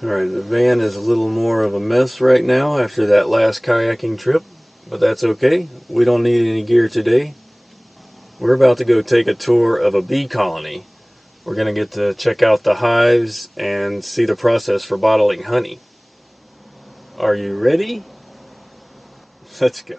Alright, the van is a little more of a mess right now after that last kayaking trip, but that's okay. We don't need any gear today. We're about to go take a tour of a bee colony. We're going to get to check out the hives and see the process for bottling honey. Are you ready? Let's go.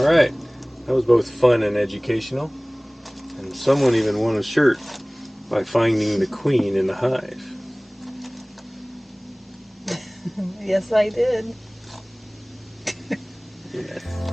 All right, that was both fun and educational. And someone even won a shirt by finding the queen in the hive. Yes, I did. Yeah.